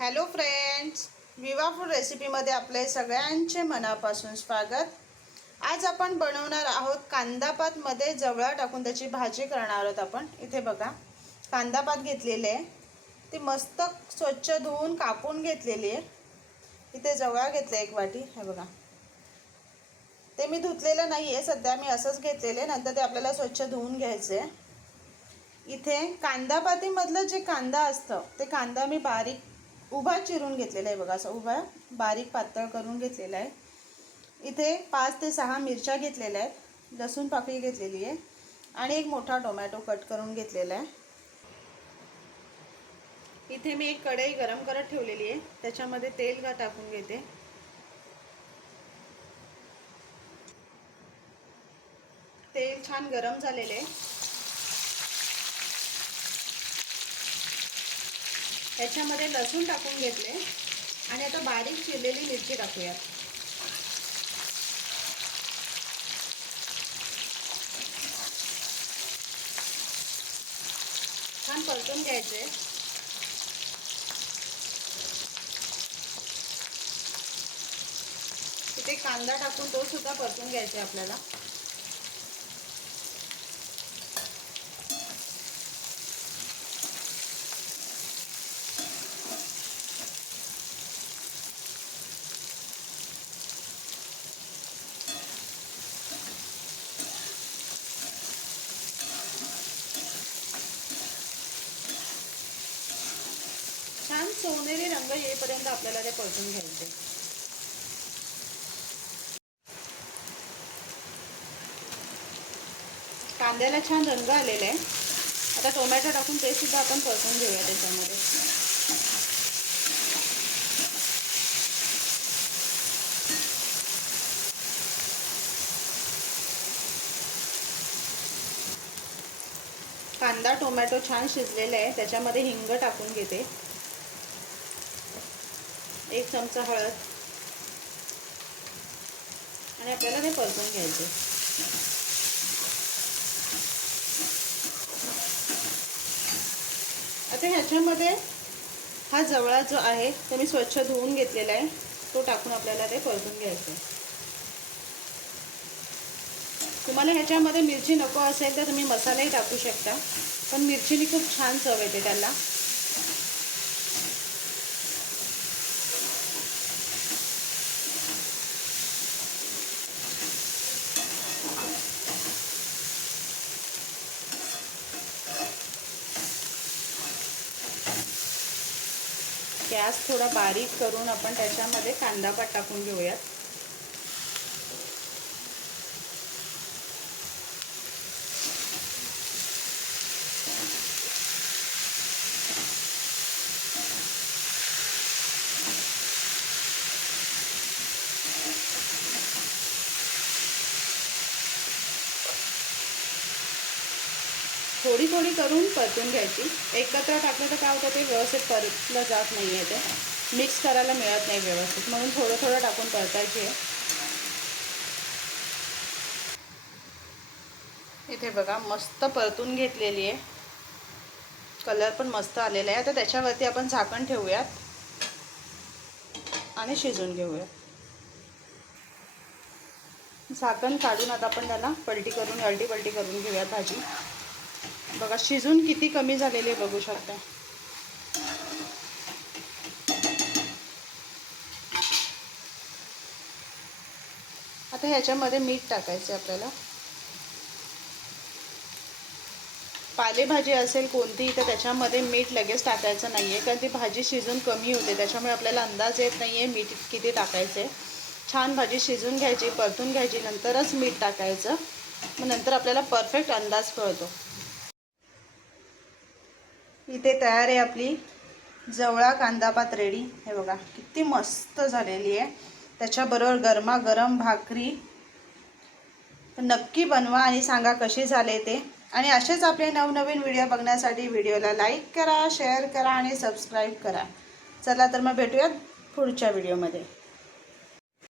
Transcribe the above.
Hello friends Viva food रेसिपीमध्ये आपले सगळ्यांचे मनापासून स्वागत. आज आपण बनवणार आहोत कांदापातमध्ये जवळा टाकून त्याची भाजी करणार आहोत आपण. इथे बघा कांदापात घेतलेले आहे. ती मस्त स्वच्छ धुवून कापून घेतलेली आहे. इथे जवळा घेतले एक वाटी हे बघा. ते मी धुतलेलं नाही आहे सध्या मी असंच घेतलेलं आहे नंतर ते आपल्याला स्वच्छ धुवून घ्यायचं आहे. इथे कांदापातीमधलं जे कांदा असतं ते कांदा मी बारीक उभा चिरून घेतलेला आहे बघा असं उभा बारीक पातळ करून घेतलेला आहे. इथे पाच ते सहा मिरच्या घेतलेल्या आहेत लसूण पाकळी घेतलेली आहे आणि एक मोठा टोमॅटो कट करून घेतलेला आहे. इथे मी एक कढई गरम करत ठेवलेली आहे त्याच्यामध्ये तेल का टाकून घेते. तेल छान गरम झालेले आहे. त्याच्यामध्ये लसूण टाकून घेतले. आणि आता बारीक चिरलेली मिरची टाकूयात. छान परतून घ्यायचे. तिथे कांदा टाकून तो सुद्धा परतून घ्यायचा आपल्याला छान सोनेरी रंग येईपर्यंत आपल्याला ते परतून घ्यायचे. कांद्याला छान रंग आलेला आहे. आता टोमॅटो टाकून ते सुद्धा आपण परतून घेऊया त्याच्यामध्ये. कांदा टोमॅटो छान शिजलेला आहे. त्याच्यामध्ये हिंग टाकून घेते. एक चमचा हळद. आणि आपल्याला ते परतून घ्यायचे. आता ह्याच्यामध्ये हा जवळा जो आहे तो मी स्वच्छ धुवून घेतलेला आहे. तो टाकून आपल्याला ते परतून घ्यायचं. तुम्हाला ह्याच्यामध्ये मिरची नको असेल तर तुम्ही मसालाही टाकू शकता. पण मिरचीनी खूप छान चव येते त्याला. गॅस थोडा बारीक करून आपण त्याच्यामध्ये कांदापात टाकून घेऊयात. थोडी थोडी करून परतून घ्यायची. एकत्र टाकलं तर काय होतं ते व्यवस्थित परतलं जात नाही आहे ते. मिक्स करायला मिळत नाही व्यवस्थित. म्हणून थोडं थोडं टाकून परतायची आहे. इथे बघा मस्त परतून घेतलेली आहे. कलर पण मस्त आलेला आहे. आता त्याच्यावरती आपण झाकण ठेवूयात. आणि शिजून घेऊयात. झाकण काढून आता आपण त्याला पलटी करून अलटी पलटी करून घेऊयात भाजी. बघा शिजून किती कमी झालेली आहे बघू शकता. आता ह्याच्यामध्ये मीठ टाकायचं आपल्याला. पालेभाजी असेल कोणतीही तर त्याच्यामध्ये मीठ लगेच टाकायचं नाही आहे कारण ती भाजी शिजून कमी होते. त्याच्यामुळे आपल्याला अंदाज येत नाही आहे मीठ किती टाकायचे छान भाजी शिजून घ्यायची परतून घ्यायची नंतरच मीठ टाकायचं. मग नंतर आपल्याला परफेक्ट अंदाज कळतो. इथे तयार आहे आपली जवळा कांदापात रेडी. हे बघा किती मस्त झालेली आहे. त्याच्याबरोबर गरमागरम भाकरी. नक्की बनवा आणि सांगा कशी झाले ते. आणि असेच आपले नवनवीन व्हिडिओ बघण्यासाठी व्हिडिओला लाईक करा शेअर करा आणि सबस्क्राईब करा. चला तर मग भेटूयात पुढच्या व्हिडिओमध्ये.